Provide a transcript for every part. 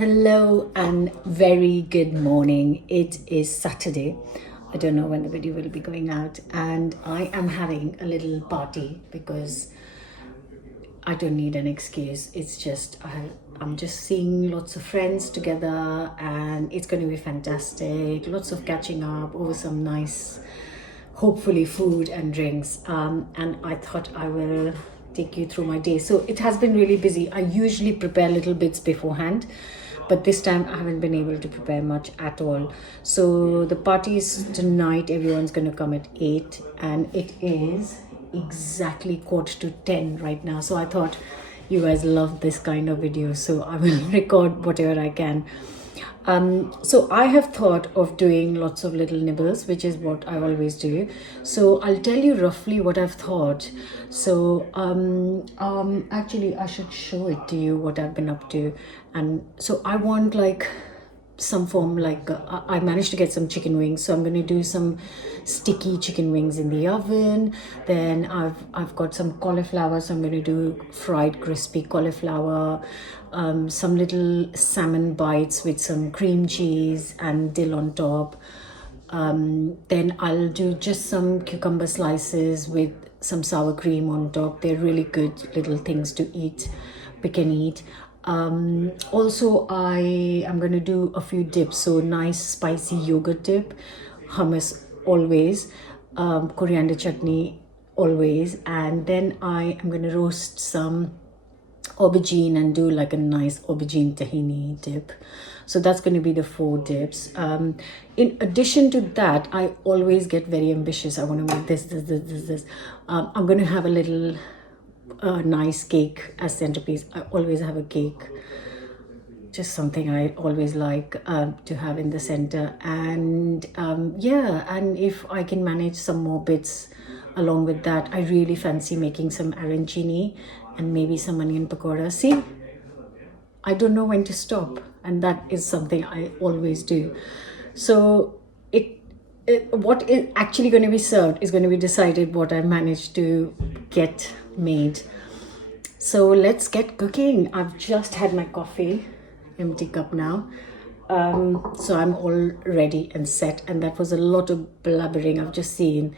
Hello and very good morning. It is Saturday. I don't know when the video will be going out, and I am having a little party because I don't need an excuse. It's just I'm just seeing lots of friends together, and it's going to be fantastic. Lots of catching up over some nice, hopefully, food and drinks. And I thought I will take you through my day. So it has been really busy. I usually prepare little bits beforehand, but this time I haven't been able to prepare much at all. So the party is tonight. Everyone's going to come at 8, and it is exactly 9:45 right now. So I thought you guys love this kind of video, so I will record whatever I can. So I have thought of doing lots of little nibbles, which is what I always do. So I'll tell you roughly what I've thought. So actually I should show it to you what I've been up to. And so I want like some form, like I managed to get some chicken wings, so I'm going to do some sticky chicken wings in the oven. Then I've got some cauliflower, so I'm going to do fried crispy cauliflower, some little salmon bites with some cream cheese and dill on top. Then I'll do just some cucumber slices with some sour cream on top. They're really good little things to eat, pick and eat. Also I am going to do a few dips, so nice spicy yogurt dip, hummus always, coriander chutney always, and then I am going to roast some aubergine and do like a nice aubergine tahini dip. So that's going to be the 4 dips. In addition to that, I always get very ambitious. I want to make this. I'm going to have a little nice cake as centerpiece. I always have a cake, just something I always like to have in the center. And yeah, and if I can manage some more bits along with that, I really fancy making some arancini and maybe some onion pakora. See, I don't know when to stop, and that is something I always do. So what is actually going to be served is going to be decided what I managed to get made. So let's get cooking. I've just had my coffee, empty cup now. So I'm all ready and set, and that was a lot of blabbering. I've just seen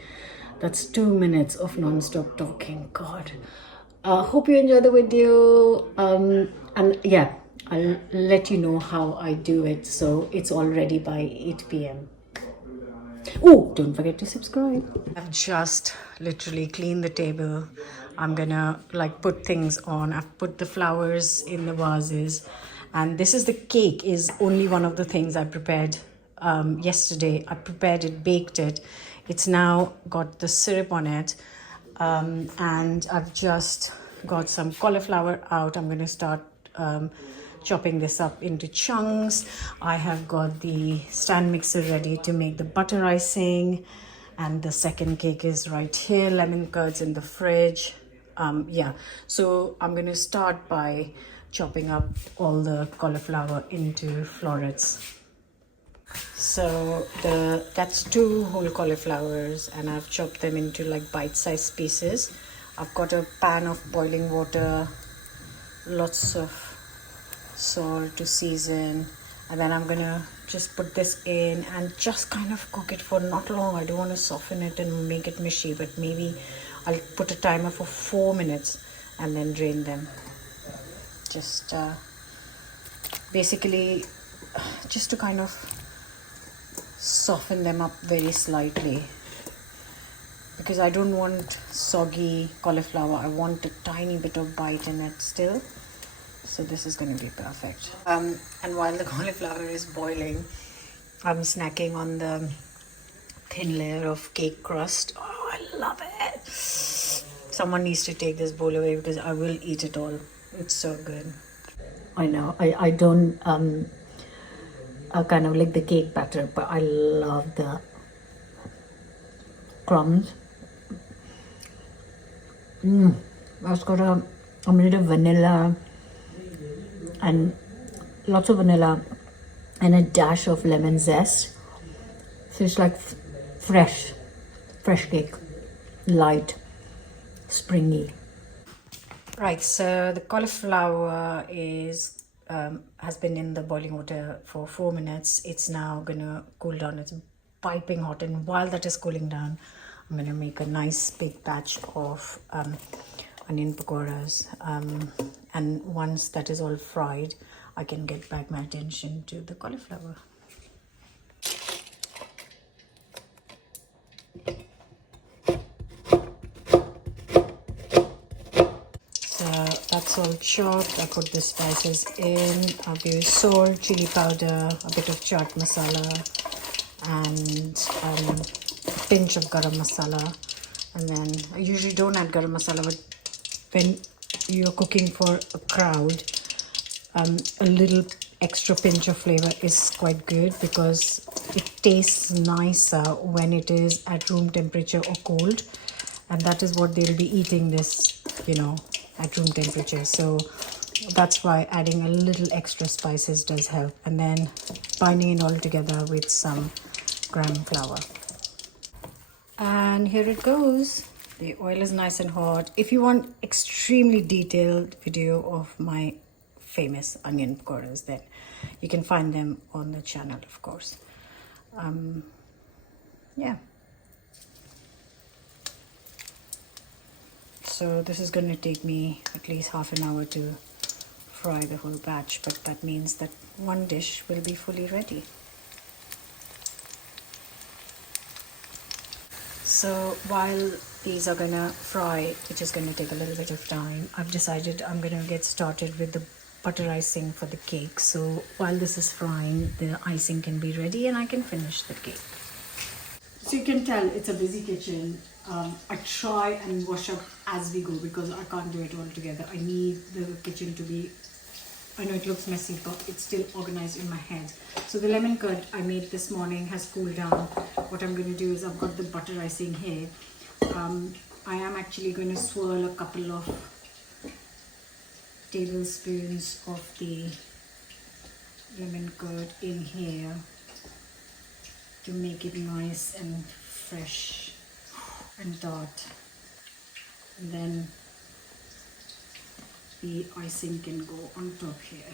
that's 2 minutes of non-stop talking. God. Hope you enjoy the video. And yeah, I'll let you know how I do it. So it's all ready by 8 p.m. Oh, don't forget to subscribe. I've just literally cleaned the table. I'm gonna like put things on. I've put the flowers in the vases, and this is the cake. Is only one of the things I prepared yesterday. I prepared it, baked it. It's now got the syrup on it, and I've just got some cauliflower out. I'm gonna start chopping this up into chunks. I have got the stand mixer ready to make the butter icing, and the second cake is right here. Lemon curds in the fridge. Yeah, so I'm going to start by chopping up all the cauliflower into florets. So that's 2 whole cauliflowers, and I've chopped them into like bite-sized pieces. I've got a pan of boiling water, lots of salt to season, and then I'm gonna just put this in and just kind of cook it for not long. I don't want to soften it and make it mushy, but maybe I'll put a timer for 4 minutes and then drain them. Just basically just to kind of soften them up very slightly, because I don't want soggy cauliflower. I want a tiny bit of bite in it still. So this is going to be perfect. And while the cauliflower is boiling, I'm snacking on the thin layer of cake crust. Oh, I love it. Someone needs to take this bowl away because I will eat it all. It's so good. I know, I don't kind of like the cake batter, but I love the crumbs. I've got a minute of vanilla, and lots of vanilla and a dash of lemon zest. So it's like fresh cake, light, springy. Right, so the cauliflower is has been in the boiling water for 4 minutes. It's now gonna cool down. It's piping hot, and while that is cooling down, I'm gonna make a nice big batch of onion pakoras, and once that is all fried, I can get back my attention to the cauliflower. So that's all chopped. I put the spices in. I've used salt, chili powder, a bit of chaat masala, and a pinch of garam masala. And then I usually don't add garam masala, but when you're cooking for a crowd, a little extra pinch of flavor is quite good because it tastes nicer when it is at room temperature or cold, and that is what they'll be eating this, at room temperature. So that's why adding a little extra spices does help, and then binding it all together with some gram flour. And here it goes. The oil is nice and hot. If you want extremely detailed video of my famous onion pakoras, then you can find them on the channel, of course. Yeah. So this is going to take me at least half an hour to fry the whole batch, but that means that one dish will be fully ready. So while these are gonna fry, which is gonna take a little bit of time, I've decided I'm gonna get started with the butter icing for the cake. So while this is frying, the icing can be ready and I can finish the cake. So you can tell it's a busy kitchen. I try and wash up as we go because I can't do it all together. I need the kitchen to be, I know it looks messy, but it's still organized in my head. So the lemon curd I made this morning has cooled down. What I'm going to do is I've got the butter icing here. I am actually going to swirl a couple of tablespoons of the lemon curd in here to make it nice and fresh and tart. And then the icing can go on top here.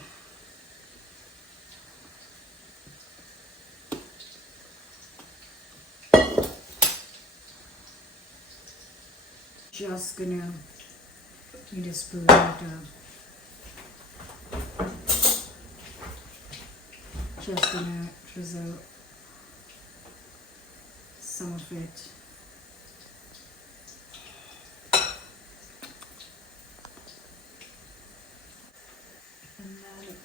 Just gonna need a spoon to just gonna drizzle some of it. And then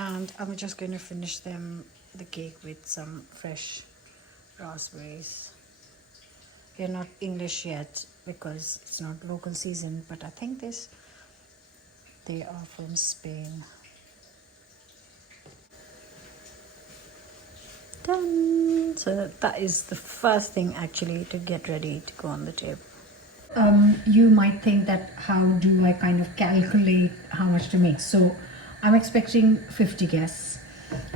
and I'm just going to finish the cake with some fresh raspberries. They're not English yet because it's not local season, but I think they are from Spain. Done. So that is the first thing actually to get ready to go on the table. You might think that how do I kind of calculate how much to make? So I'm expecting 50 guests,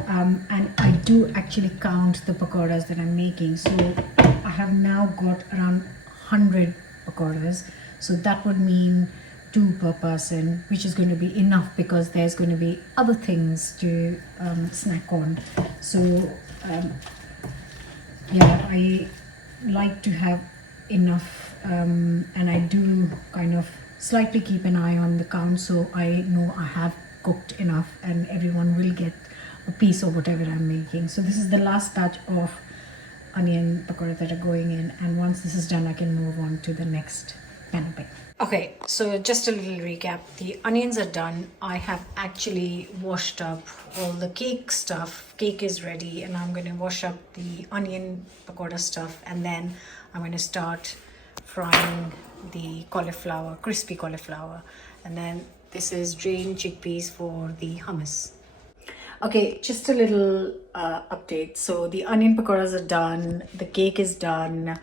and I do actually count the pakoras that I'm making. So I have now got around 100 pakoras. So that would mean 2 per person, which is going to be enough because there's going to be other things to snack on. So yeah, I like to have enough, and I do kind of slightly keep an eye on the count so I know I have cooked enough and everyone will get a piece of whatever I'm making. So this is the last batch of onion pakora that are going in, and once this is done I can move on to the next canapé. Okay, so just a little recap. The onions are done. I have actually washed up all the cake stuff. Cake is ready, and I'm going to wash up the onion pakora stuff, and then I'm going to start frying the cauliflower, crispy cauliflower. And then This is drained chickpeas for the hummus. Okay, just a little update. So the onion pakoras are done. The cake is done.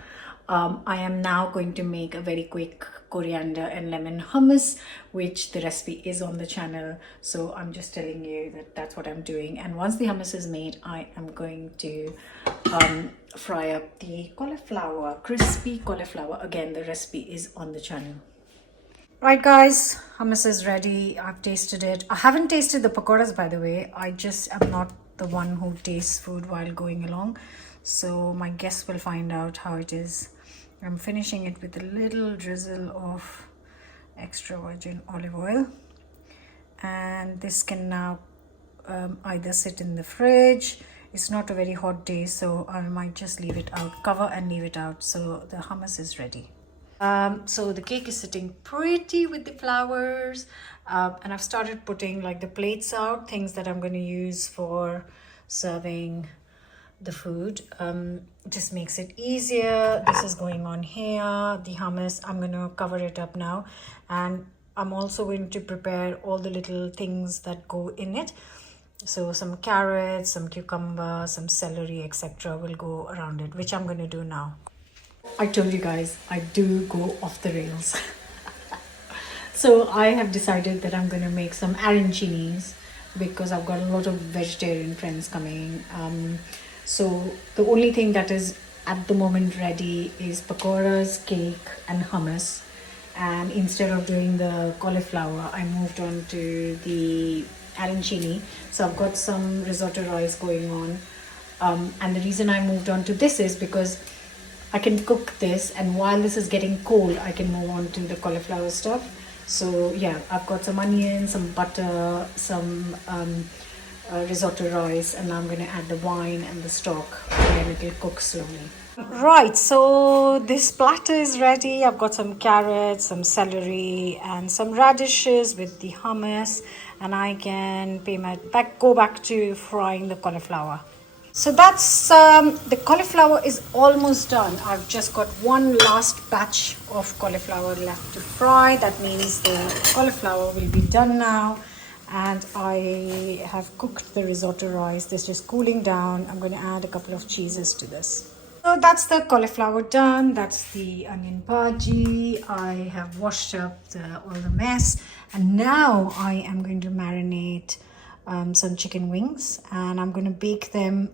I am now going to make a very quick coriander and lemon hummus, which the recipe is on the channel. So I'm just telling you that that's what I'm doing. And once the hummus is made, I am going to fry up the cauliflower, crispy cauliflower. Again, the recipe is on the channel. Right guys, hummus is ready. I've tasted it. I haven't tasted the pakoras, by the way. I just am not the one who tastes food while going along. So my guests will find out how it is. I'm finishing it with a little drizzle of extra virgin olive oil. And this can now either sit in the fridge. It's not a very hot day, so I might just leave it out, cover and leave it out. So the hummus is ready. So the cake is sitting pretty with the flowers, and I've started putting like the plates out, things that I'm going to use for serving the food. Just makes it easier. This is going on here, the hummus. I'm going to cover it up now, and I'm also going to prepare all the little things that go in it. So some carrots, some cucumber, some celery, etc. will go around it, which I'm going to do now. I told you guys, I do go off the rails. So I have decided that I'm going to make some arancinis because I've got a lot of vegetarian friends coming. So the only thing that is at the moment ready is pakoras, cake and hummus. And instead of doing the cauliflower, I moved on to the arancini. So I've got some risotto rice going on. And the reason I moved on to this is because I can cook this, and while this is getting cold, I can move on to the cauliflower stuff. So yeah, I've got some onions, some butter, some risotto rice, and now I'm going to add the wine and the stock, and it will cook slowly. Right, so this platter is ready. I've got some carrots, some celery, and some radishes with the hummus, and I can go back to frying the cauliflower. So that's the cauliflower is almost done. I've just got one last batch of cauliflower left to fry. That means the cauliflower will be done now. And I have cooked the risotto rice. This is cooling down. I'm going to add a couple of cheeses to this. So that's the cauliflower done. That's the onion bhaji. I have washed up all the mess. And now I am going to marinate some chicken wings, and I'm going to bake them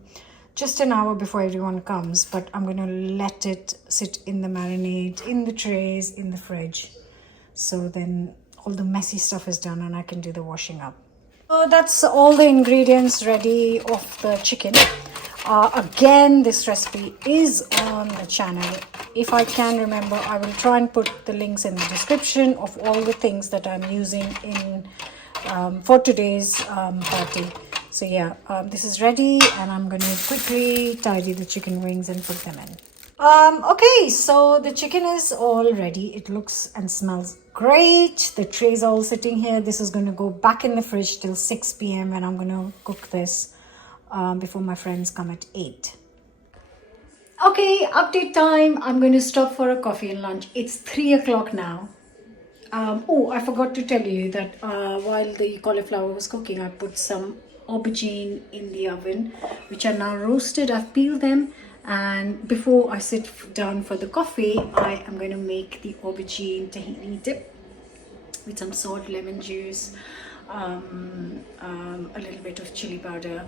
just an hour before everyone comes, but I'm going to let it sit in the marinade, in the trays, in the fridge. So then all the messy stuff is done and I can do the washing up. So that's all the ingredients ready of the chicken. Again, this recipe is on the channel. If I can remember, I will try and put the links in the description of all the things that I'm using in for today's party. So yeah, this is ready, and I'm going to quickly tidy the chicken wings and put them in. Okay, so the chicken is all ready. It looks and smells great. The trays are all sitting here. This is going to go back in the fridge till 6 p.m. and I'm going to cook this before my friends come at 8. Okay, update time. I'm going to stop for a coffee and lunch. It's 3 o'clock now. Oh, I forgot to tell you that while the cauliflower was cooking, I put some aubergine in the oven, which are now roasted. I've peeled them, and before I sit down for the coffee, I am going to make the aubergine tahini dip with some salt, lemon juice, a little bit of chili powder,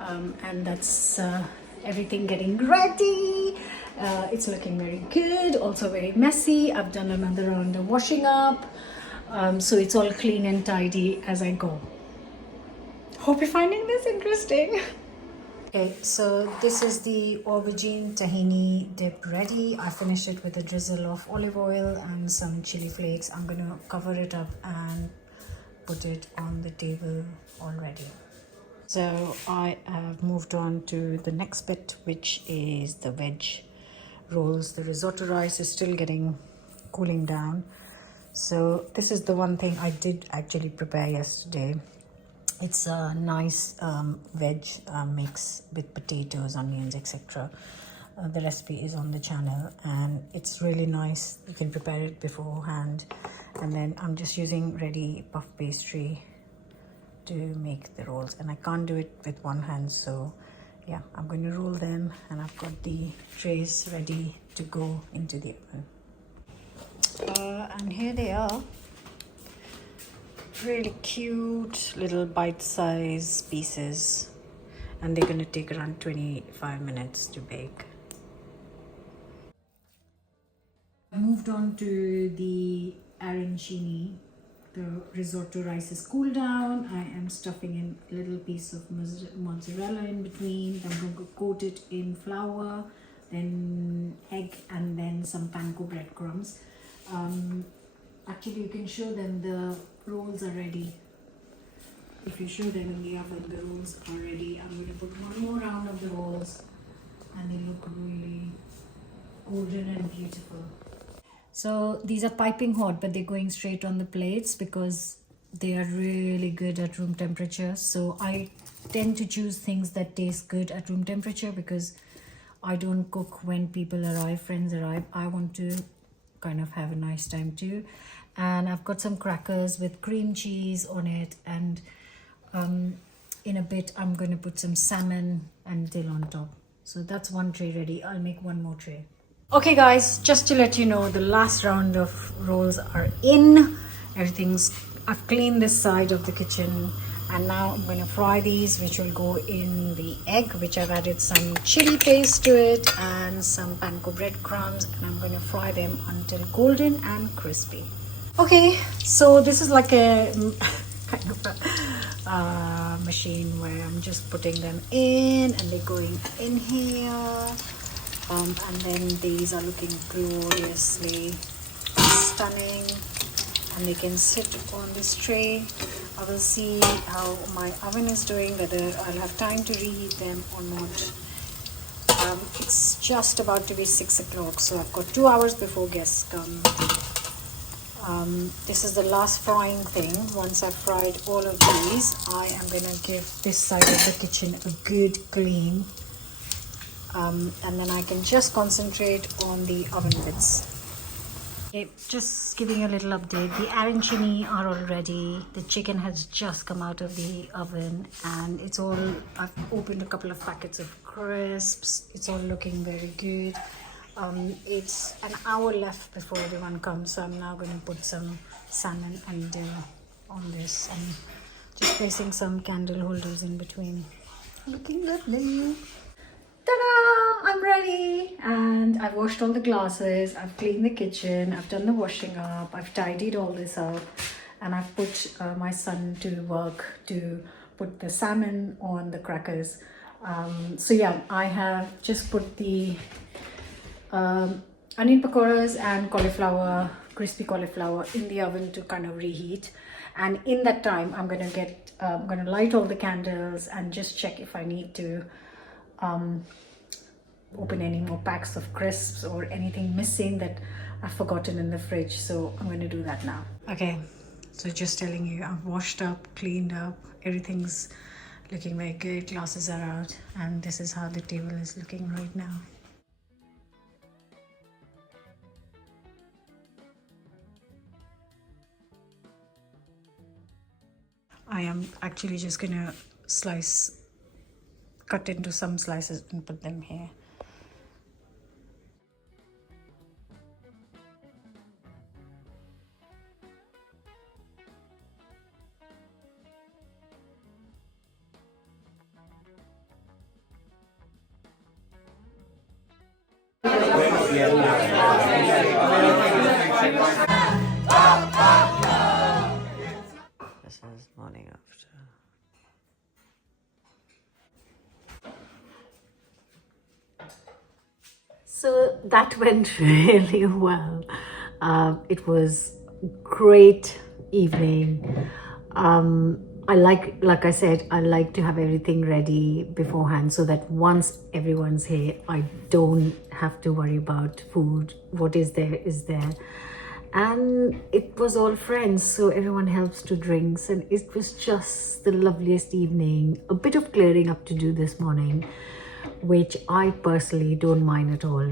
and that's everything getting ready. It's looking very good, also very messy. I've done another round of washing up, so it's all clean and tidy as I go. Hope you're finding this interesting. Okay, so this is the aubergine tahini dip ready. I finished it with a drizzle of olive oil and some chili flakes. I'm going to cover it up and put it on the table already. So I have moved on to the next bit, which is the veg rolls. The risotto rice is still cooling down. So this is the one thing I did actually prepare yesterday. It's a nice veg mix with potatoes, onions, etc. The recipe is on the channel and it's really nice. You can prepare it beforehand. And then I'm just using ready puff pastry to make the rolls, and I can't do it with one hand, so yeah, I'm going to roll them, and I've got the trays ready to go into the oven. And here they are. Really cute little bite-sized pieces, and they're going to take around 25 minutes to bake. I moved on to the arancini. The risotto rice is cooled down. I am stuffing in a little piece of mozzarella in between. I'm going to coat it in flour, then egg, and then some panko breadcrumbs. Actually, you can show them the rolls are ready. If you show them in the oven, the rolls are ready. I'm going to put one more round of the rolls, and they look really golden and beautiful. So these are piping hot, but they're going straight on the plates because they are really good at room temperature. So I tend to choose things that taste good at room temperature because I don't cook when people arrive, friends arrive. I want to kind of have a nice time too. And I've got some crackers with cream cheese on it, and in a bit I'm going to put some salmon and dill on top. So that's one tray ready. I'll make one more tray. Okay guys, just to let you know, the last round of rolls are in. I've cleaned this side of the kitchen, and now I'm going to fry these, which will go in the egg, which I've added some chili paste to it and some panko breadcrumbs, and I'm going to fry them until golden and crispy. Okay, so this is like a kind of a machine where I'm just putting them in, and they're going in here. And then these are looking gloriously stunning, and they can sit on this tray. I will see how my oven is doing, whether I'll have time to reheat them or not. It's just about to be 6 o'clock, so I've got 2 hours before guests come. This is the last frying thing. Once I've fried all of these, I am going to give this side of the kitchen a good clean. And then I can just concentrate on the oven bits. Okay, just giving you a little update. The arancini are all ready. The chicken has just come out of the oven, and I've opened a couple of packets of crisps. It's all looking very good. It's an hour left before everyone comes, so I'm now going to put some salmon and dill on this, and just placing some candle holders in between. Looking lovely. Ta-da! I'm ready, and I've washed all the glasses, I've cleaned the kitchen, I've done the washing up, I've tidied all this up, and I've put my son to work to put the salmon on the crackers. So yeah, I have just put the onion pakoras and crispy cauliflower in the oven to kind of reheat. And in that time, I'm gonna light all the candles and just check if I need to open any more packs of crisps or anything missing that I've forgotten in the fridge. So I'm going to do that now. Okay, so just telling you, I've washed up, cleaned up, everything's looking very good, glasses are out, and this is how the table is looking right now. I am actually just gonna cut into some slices and put them here. This is morning after. So that went really well. It was great evening. Like I said, I like to have everything ready beforehand so that once everyone's here, I don't have to worry about food. What is there is there. And it was all friends, so everyone helps to drinks, and it was just the loveliest evening. A bit of clearing up to do this morning, which I personally don't mind at all,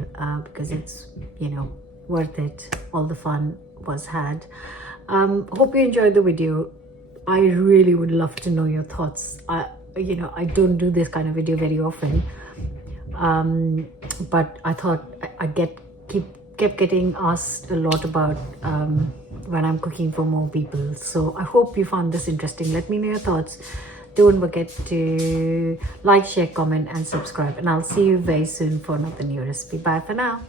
because it's, you know, worth it. All the fun was had. Hope you enjoyed the video. I really would love to know your thoughts. You know, I don't do this kind of video very often, but I thought I kept getting asked a lot about when I'm cooking for more people. So I hope you found this interesting. Let me know your thoughts. Don't forget to like, share, comment and subscribe, and I'll see you very soon for another new recipe. Bye for now.